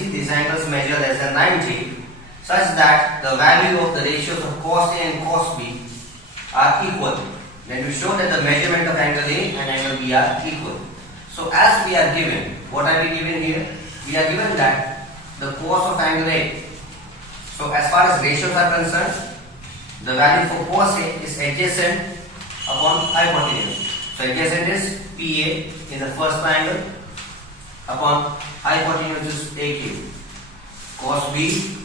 see these angles measure less than 90 such that the value of the ratios of cos A and cos B are equal. Then we show that the measurement of angle A and angle B are equal. So as we are given, what are we given here? We are given that the cos of angle A. So as far as ratios are concerned, the value for cos A is adjacent upon hypotenuse. So adjacent is PA in the first triangle upon hypotenuse is AQ. Cos B,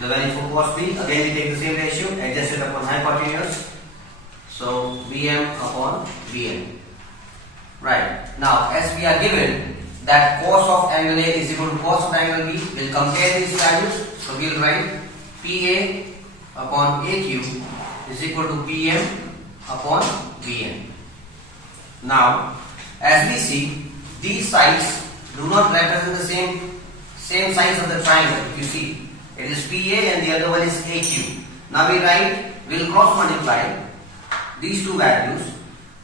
the value for cos B, again we take the same ratio, adjacent upon hypotenuse. So Bm upon Bn. Right. Now as we are given that cos of angle A is equal to cos of angle B, we'll compare these values. So we'll write PA upon AQ is equal to Bm upon Bn. Now as we see, these sides do not represent the same sides of the triangle. You see, it is PA and the other one is AQ. Now we'll cross multiply these two values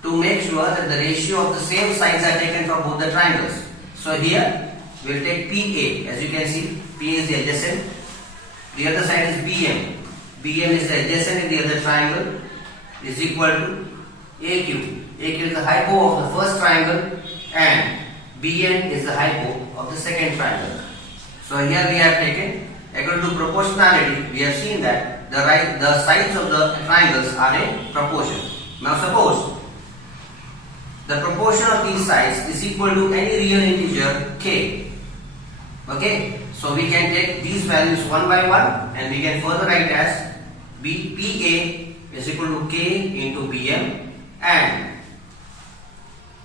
to make sure that the ratio of the same sides are taken from both the triangles. So here we'll take PA. As you can see, PA is the adjacent. The other side is BM. BM is the adjacent in the other triangle is equal to AQ. AQ is the hypo of the first triangle and BN is the hypo of the second triangle. So here we have taken, according to proportionality, we have seen that the sides of the triangles are in proportion. Now suppose the proportion of these sides is equal to any real integer k. Okay, so we can take these values one by one and we can further write as PA is equal to k into Bm and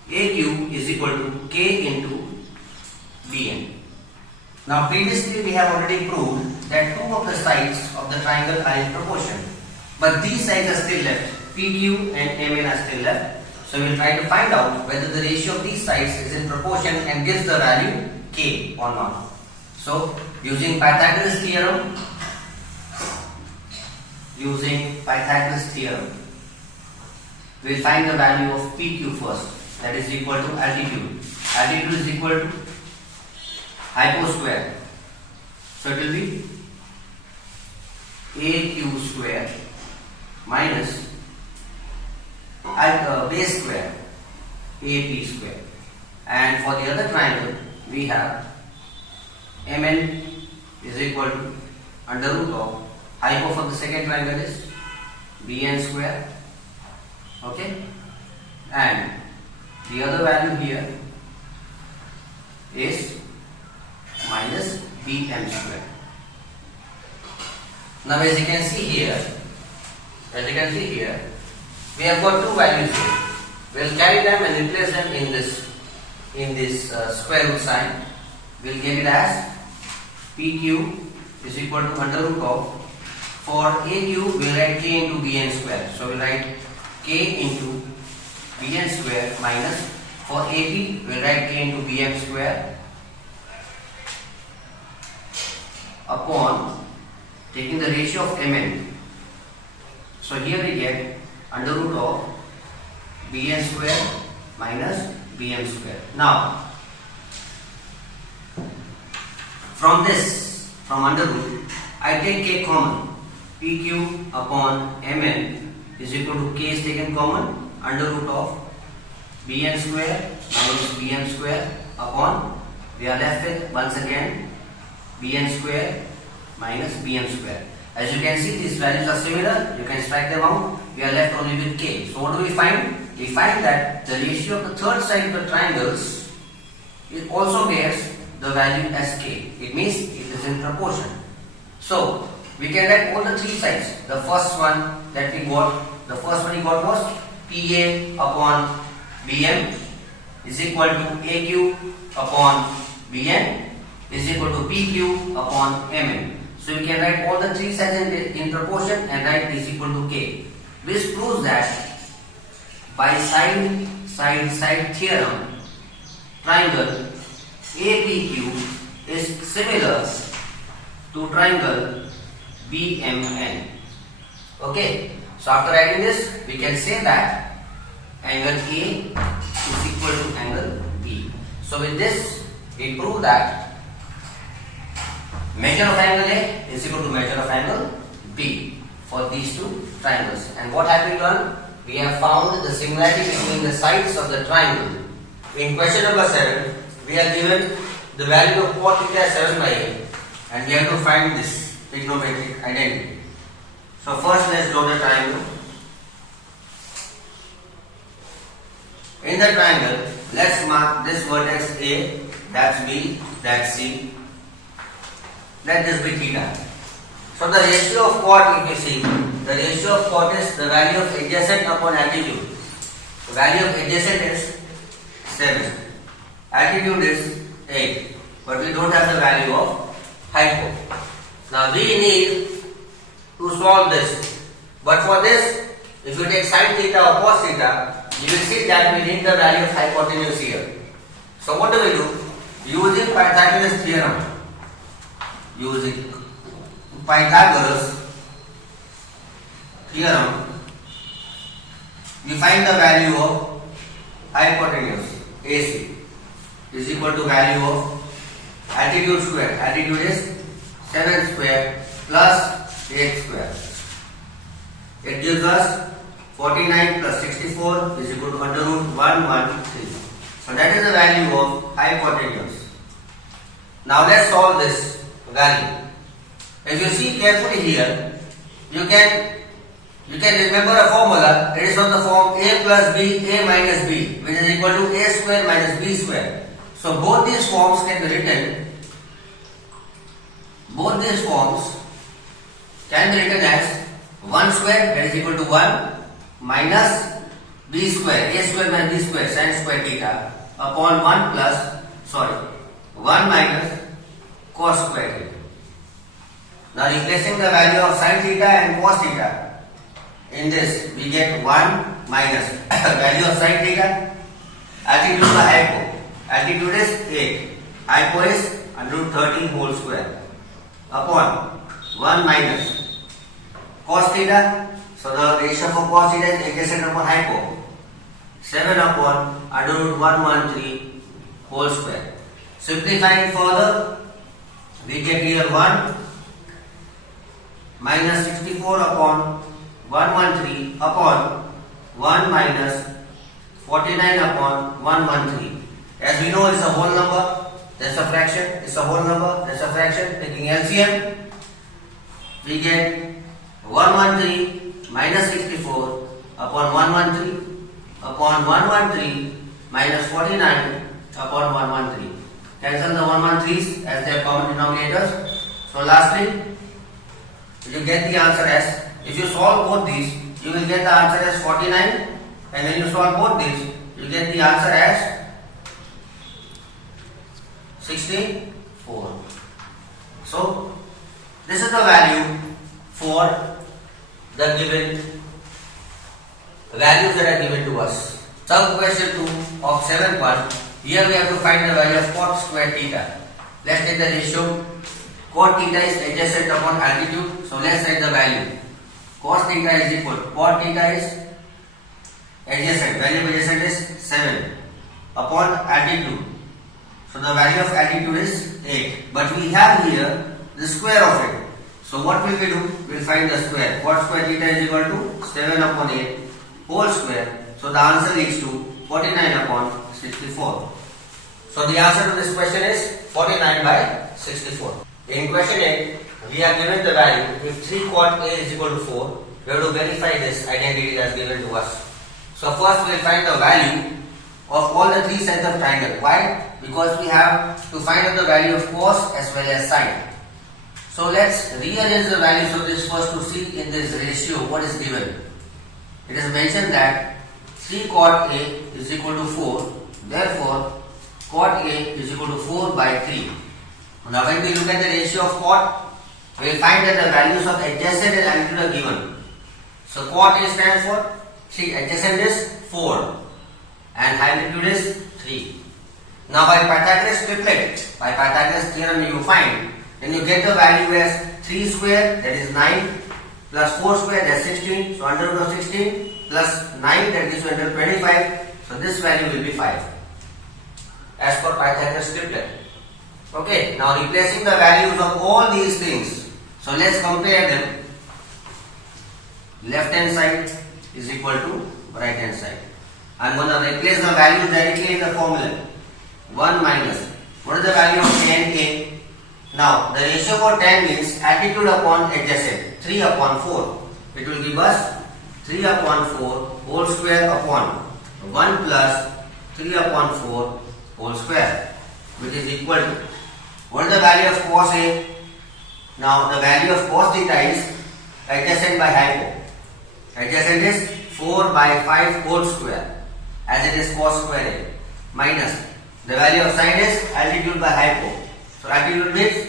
AQ is equal to k into Bn. Now previously we have already proved that two of the sides of the triangle are in proportion, but these sides are still left. PQ and Mn are still left. So we will try to find out whether the ratio of these sides is in proportion and gives the value k or not. So using Pythagoras theorem, we will find the value of PQ first. That is equal to altitude. Altitude is equal to hypo square. So it will be AQ square minus base square AP square. And for the other triangle, we have Mn is equal to under root of hypo for the second triangle is Bn square. Okay, and the other value here is minus Bm square. Now as you can see here, we have got two values here. We'll carry them and replace them in this square root sign. We'll give it as PQ is equal to under root of, for AQ we'll write k into Bn square. So we'll write k into Bn square minus, for AP we'll write k into Bm square upon taking the ratio of Mn. So here we get under root of Bn square minus Bm square. Now from under root, I take k common. PQ upon Mn is equal to k is taken common under root of Bn square minus Bm square upon, we are left with once again Bn square minus Bm square. As you can see, these values are similar. You can strike them out. We are left only with k. So what do we find? We find that the ratio of the third side of the triangles, it also bears the value as k. It means it is in proportion. So we can write all the three sides. The first one we got was PA upon Bm is equal to AQ upon Bn is equal to PQ upon Mn. So we can write all the three sides in proportion and write is equal to k. This proves that by side theorem, triangle APQ is similar to triangle BMN. Okay, so after writing this, we can say that angle A is equal to angle B. So with this, we prove that Measure of angle A is equal to measure of angle B for these two triangles. And what have we done? We have found the similarity between the sides of the triangle. In question number 7, we are given the value of cot theta as 7 by 8 and we have to find this trigonometric identity. So first let's draw the triangle. In the triangle, let's mark this vertex A, that's B, that's C. Let this be theta. So the ratio of cot, if you see, the ratio of cot is the value of adjacent upon altitude. The value of adjacent is 7. Altitude is 8. But we don't have the value of hypo. Now we need to solve this. But for this, if you take sin theta or cos theta, you will see that we need the value of hypotenuse here. So what do we do? Using Pythagoras theorem. Using Pythagoras theorem, we find the value of hypotenuse AC is equal to value of altitude square. Altitude is 7 square plus 8 square. It gives us 49 plus 64 is equal to under root 113. So that is the value of hypotenuse. Now let's solve this value. If you see carefully here, you can remember a formula. It is on the form a plus b, a minus b, which is equal to a square minus b square. So both these forms can be written. Both these forms can be written as 1 square, that is equal to 1, minus b square, a square minus b square, sin square theta, upon 1 minus cos square theta. Now replacing the value of sin theta and cos theta, in this we get 1 minus value of sin theta, altitude by hypo. Altitude is 8, hypo is under root 13 whole square, upon 1 minus cos theta. So the ratio for cos theta is adjacent upon hypo, 7 upon under root 113 whole square. Simplifying further, we get here 1 minus 64 upon 113 upon 1 minus 49 upon 113. As we know, it's a whole number, that's a fraction, it's a whole number, that's a fraction. Taking LCM, we get 113 minus 64 upon 113 upon 113 minus 49 upon 113. Cancel the 113s as their common denominators. So lastly, you get the answer as, if you solve both these, you will get the answer as 49, and when you solve both these, you get the answer as 64. So this is the value for the given values that are given to us. Sub question 2 of 7.1. Here we have to find the value of cot square theta. Let's take the ratio. Cot theta is adjacent upon altitude. So let's write the value. Cos theta is equal. Cot theta is adjacent. Value of adjacent is 7 upon altitude. So the value of altitude is 8. But we have here the square of it. So what will we do? We will find the square. Cot square theta is equal to 7 upon 8 whole square. So the answer leads to 49 upon 64. So the answer to this question is 49 by 64. In question 8, we are given the value. If 3 cot A is equal to 4, we have to verify this identity that is given to us. So first we will find the value of all the 3 sides of triangle. Why? Because we have to find out the value of cos as well as sin. So let's rearrange the values of this first to see in this ratio what is given. It is mentioned that 3 cot A is equal to 4. Therefore, cot A is equal to 4 by 3. Now when we look at the ratio of cot, we will find that the values of adjacent and altitude are given. So cot A stands for 3, adjacent is 4 and altitude is 3. Now by Pythagoras triplet, by Pythagoras theorem you find, then you get the value as 3 square, that is 9, plus 4 square, that is 16, so under root of 16, plus 9, that gives you under 25, so this value will be 5 as per Pythagoras triplet. Okay, now replacing the values of all these things. So let's compare them. Left hand side is equal to right hand side. I'm going to replace the values directly in the formula. 1 minus. What is the value of tan A? Now the ratio for tan means altitude upon adjacent. 3 upon 4. It will give us 3 upon 4 whole square upon 1 plus 3 upon 4 whole square, which is equal to, what is the value of cos A? Now the value of cos theta is adjacent by hypo. Adjacent is 4 by 5 whole square, as it is cos square A, minus the value of sine is altitude by hypo. So altitude means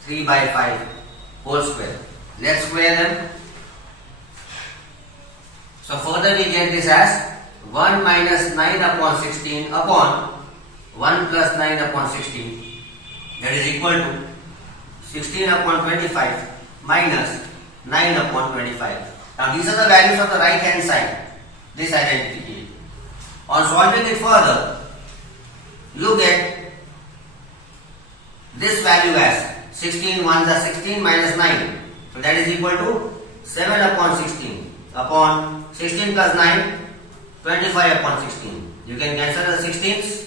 3 by 5 whole square. Let's square them. So further we get this as 1 minus 9 upon 16 upon 1 plus 9 upon 16, that is equal to 16 upon 25 minus 9 upon 25. Now these are the values of the right hand side, this identity. On solving it further, you get this value as 16 ones are 16 minus 9. So that is equal to 7 upon 16 upon 16 plus 9, 25 upon 16. You can cancel the 16s.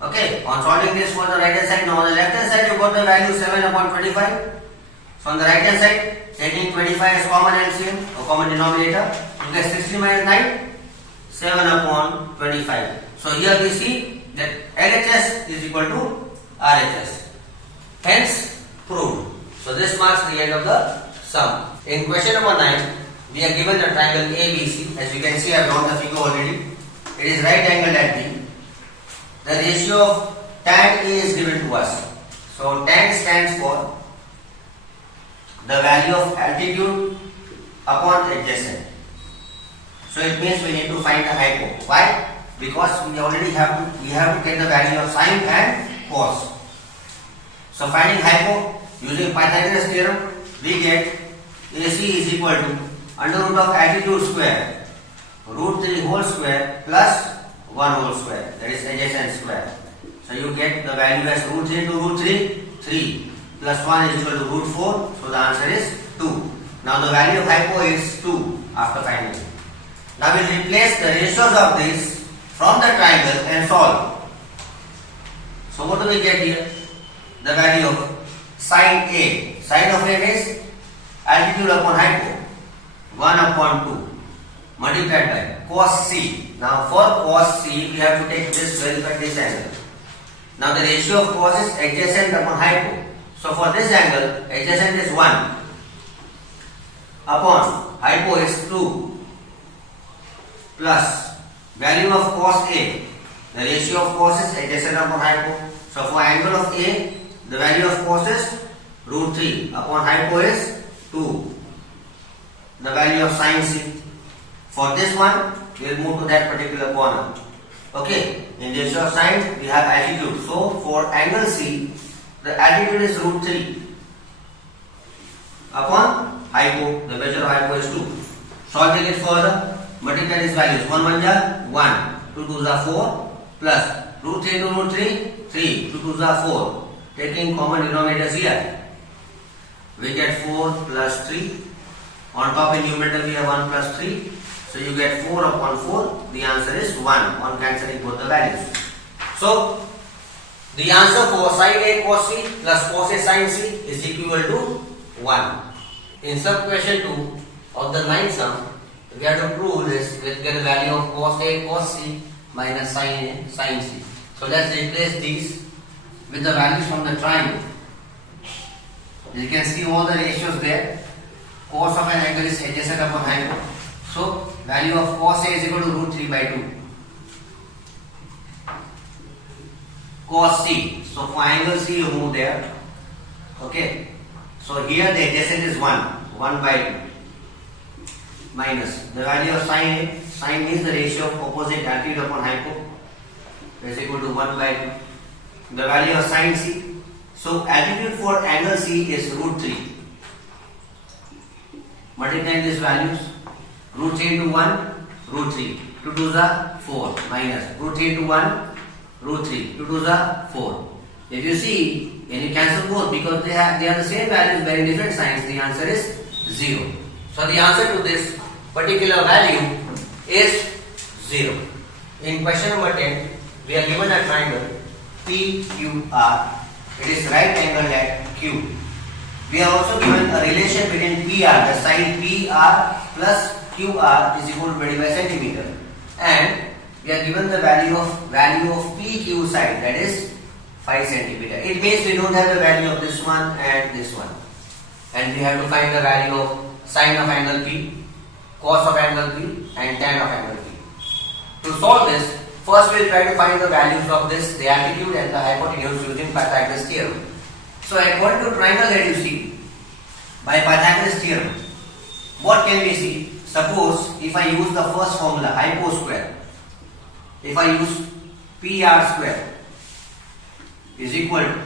Okay, on solving this for the right hand side, now on the left hand side you got the value 7 upon 25. So on the right hand side, taking 25 as common LCM or common denominator, you get 16 minus 9, 7 upon 25. So here we see that LHS is equal to RHS. Hence proved. So this marks the end of the sum. In question number 9, we are given the triangle ABC. As you can see, I have drawn the figure already. It is right angled at B. The ratio of tan A is given to us. So tan stands for the value of altitude upon adjacent. So it means we need to find the hypo. Why? Because we already have to get the value of sine and cos. So finding hypo using Pythagoras theorem, we get AC is equal to under root of altitude square root 3 whole square plus 1 whole square, that is adjacent square. So you get the value as root 3 to root 3, 3 plus 1 is equal to root 4. So the answer is 2. Now the value of hypo is 2 after finding it. Now we replace the ratios of this from the triangle and solve. So what do we get here? The value of sine A. Sine of A is altitude upon hypo, 1 upon 2 multiplied by cos C. Now for cos C we have to take this, verify this angle. Now the ratio of cos is adjacent upon hypo. So for this angle, adjacent is 1 upon hypo is 2 plus value of cos A. The ratio of cos is adjacent upon hypo. So for angle of A, the value of cos is root 3 upon hypo is 2. The value of sine C. For this one, we will move to that particular corner. Okay, in ratio of sine, we have altitude. So for angle C, the altitude is root 3 upon hypo. The measure of hypo is 2. Solving it further, multiply these values. 1 1 ja 1, 2 2 ja 4 plus root 3 to root 3, 3, 2 2 ja 4. Taking common denominators here, we get 4 plus 3. On top in numerator we have 1 plus 3. So you get 4 upon 4. The answer is 1 on cancelling both the values. So the answer for sine A cos C plus cos A sine C is equal to 1. In sub question 2 of the 9th sum, we have to prove this with get the value of cos A cos C minus sine A sine C. So let's replace these with the values from the triangle. You can see all the ratios there. Cos of an angle is adjacent upon hypo. So value of cos A is equal to root 3 by 2. Cos C. So for angle C you move there. Okay. So here the adjacent is 1. 1 by 2. Minus the value of sine A. Sine means the ratio of opposite altitude upon hypo is equal to 1 by 2. The value of sine C. So altitude for angle C is root 3. Multiplying these values, root 3 into 1, root 3. 2 2 is 4 minus root 3 into 1, root 3. 2 2 is 4. If you see, and you cancel both because they are the same values bearing different signs, the answer is 0. So the answer to this particular value is 0. In question number 10, we are given a triangle PQR. It is right angled at Q. We are also given a relation between PR, the side PR plus QR is equal to 25 centimeter, and we are given the value of PQ side, that is 5 centimeter. It means we don't have the value of this one and this one, and we have to find the value of sine of angle P, cos of angle P, and tan of angle P. To solve this, first we will try to find the values of this, the altitude and the hypotenuse using Pythagoras theorem. So according to triangle that you see, by Pythagoras theorem, what can we see? Suppose if I use the first formula, hypo square, if I use PR square is equal to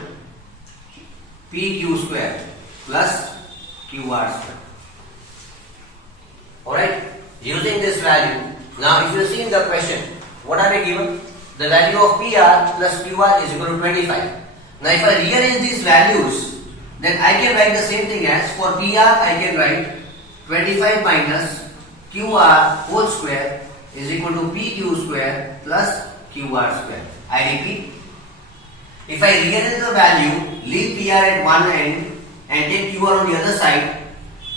PQ square plus QR square. Alright, using this value, now if you see in the question, what are they given? The value of PR plus QR is equal to 25. Now if I rearrange these values, then I can write the same thing as for PR I can write 25 minus QR whole square is equal to PQ square plus QR square. I repeat, if I rearrange the value, leave PR at one end and take QR on the other side,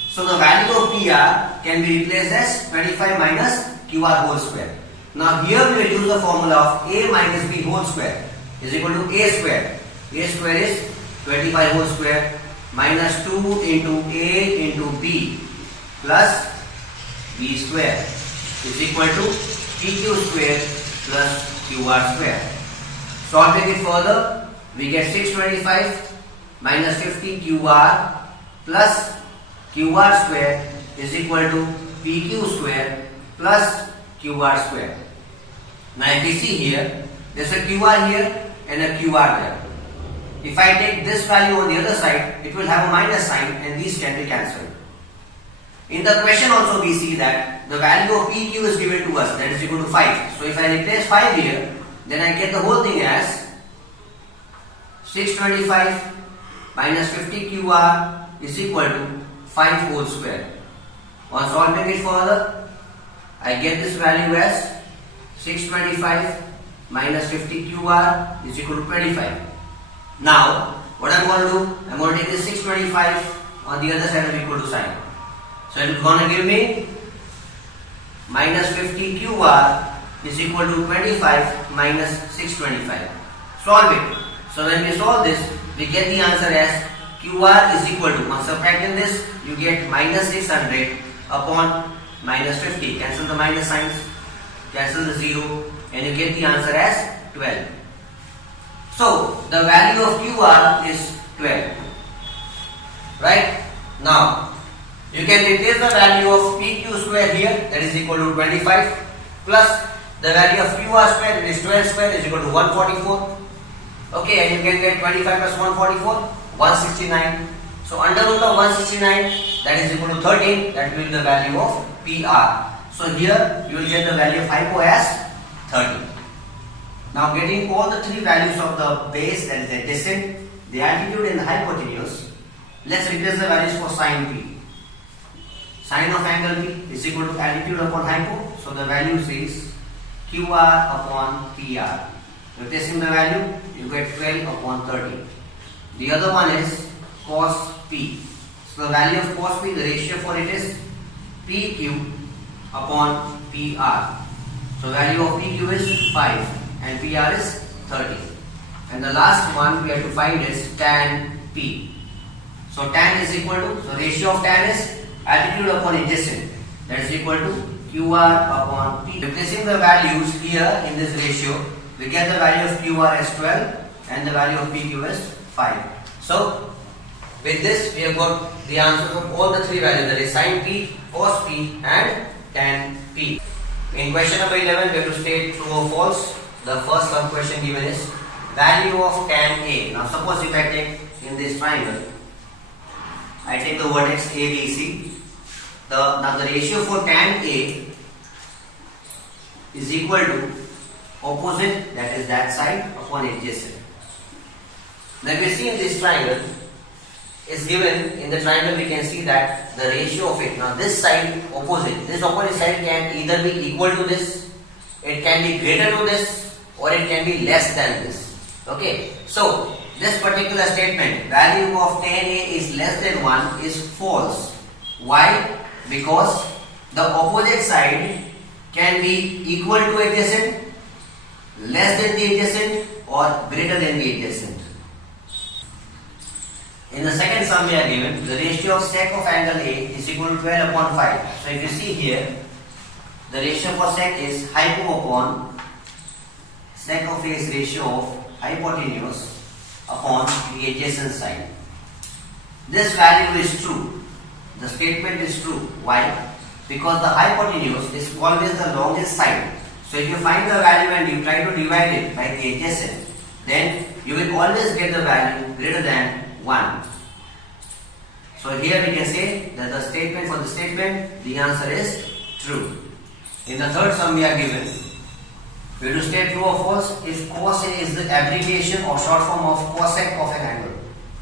so the value of PR can be replaced as 25 minus QR whole square. Now here we will use the formula of A minus B whole square is equal to A square. A square is 25 whole square minus 2 into A into B plus B square is equal to PQ square plus QR square. Solving it further, we get 625 minus 50 QR plus QR square is equal to PQ square plus QR square. Now if we see here, there is a QR here and a QR there. If I take this value on the other side, it will have a minus sign and these can be cancelled. In the question also we see that the value of PQ is given to us, that is equal to 5. So if I replace 5 here, then I get the whole thing as 625 minus 50 QR is equal to 5 whole square. On solving it further, I get this value as 625 minus 50 QR is equal to 25. Now, what I'm going to do, I'm going to take this 625 on the other side of equal to sign. So it's going to give me minus 50 QR is equal to 25 minus 625. Solve it. So when we solve this, we get the answer as QR is equal to, on subtracting this, you get minus 600 upon minus 50. Cancel the minus signs, cancel the 0, and you get the answer as 12. So the value of QR is 12. Right? Now, you can replace the value of PQ square here, that is equal to 25, plus the value of QR square, that is 12 square, is equal to 144. Okay, and you can get 25 plus 144, 169. So under root of 169, that is equal to 13, that will be the value of PR. So here you will get the value of hypo as 30. Now getting all the three values of the base, that is the descent, the altitude and the hypotenuse, let's replace the values for sine P. Sine of angle P is equal to altitude upon hypo, so the value is QR upon PR. Replacing the value, you get 12 upon 30. The other one is cos P. So the value of cos P, the ratio for it is PQ upon PR. So value of PQ is 5 and PR is 30. And the last one we have to find is tan P. So tan is equal to, so ratio of tan is altitude upon adjacent, that is equal to QR upon P. Replacing the values here in this ratio, we get the value of QR as 12 and the value of PQ as 5. So with this we have got the answers of all the three values, that is sin P, cos P and tan P. In question number 11 we have to state true or false. The first sub question given is value of tan A. Now suppose if I take in this triangle, I take the vertex ABC. Now the ratio for tan A is equal to opposite, that is that side, upon adjacent. Then we see in this triangle is given. In the triangle we can see that the ratio of it. Now this side opposite. This opposite side can either be equal to this, it can be greater to this, or it can be less than this. Okay. So this particular statement, value of tan A is less than 1, is false. Why? Because the opposite side can be equal to adjacent, less than the adjacent, or greater than the adjacent. In the second sum we are given the ratio of sec of angle A is equal to 12 upon 5. So if you see here, the ratio for sec is hypo upon sec of A is ratio of hypotenuse upon the adjacent side. This value is true. The statement is true. Why? Because the hypotenuse is always the longest side. So if you find the value and you try to divide it by the adjacent, then you will always get the value greater than 1. So here we can say that the statement for the statement, the answer is true. In the third sum we are given, we have to state true or false if cos A is the abbreviation or short form of cosec of an angle.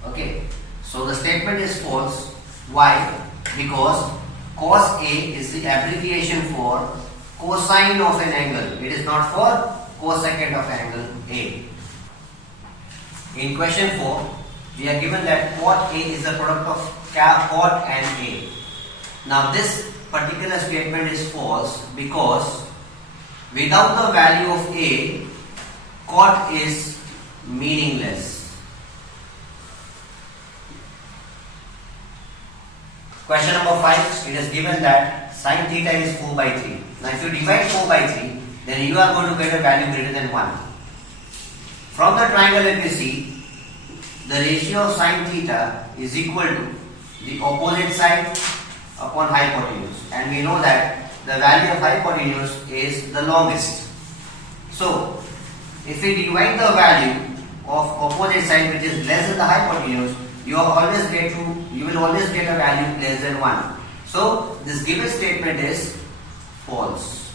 Okay. So the statement is false. Why? Because cos A is the abbreviation for cosine of an angle. It is not for cosecant of angle A. In question 4, we are given that cot A is the product of cot and A. Now this particular statement is false because without the value of A, cot is meaningless. Question number 5, it is given that sin theta is 4 by 3. Now if you divide 4 by 3, then you are going to get a value greater than 1. From the triangle if you see, the ratio of sin theta is equal to the opposite side upon hypotenuse. And we know that the value of hypotenuse is the longest. So, if we divide the value of opposite side which is less than the hypotenuse, you will always get a value less than 1. So, this given statement is false.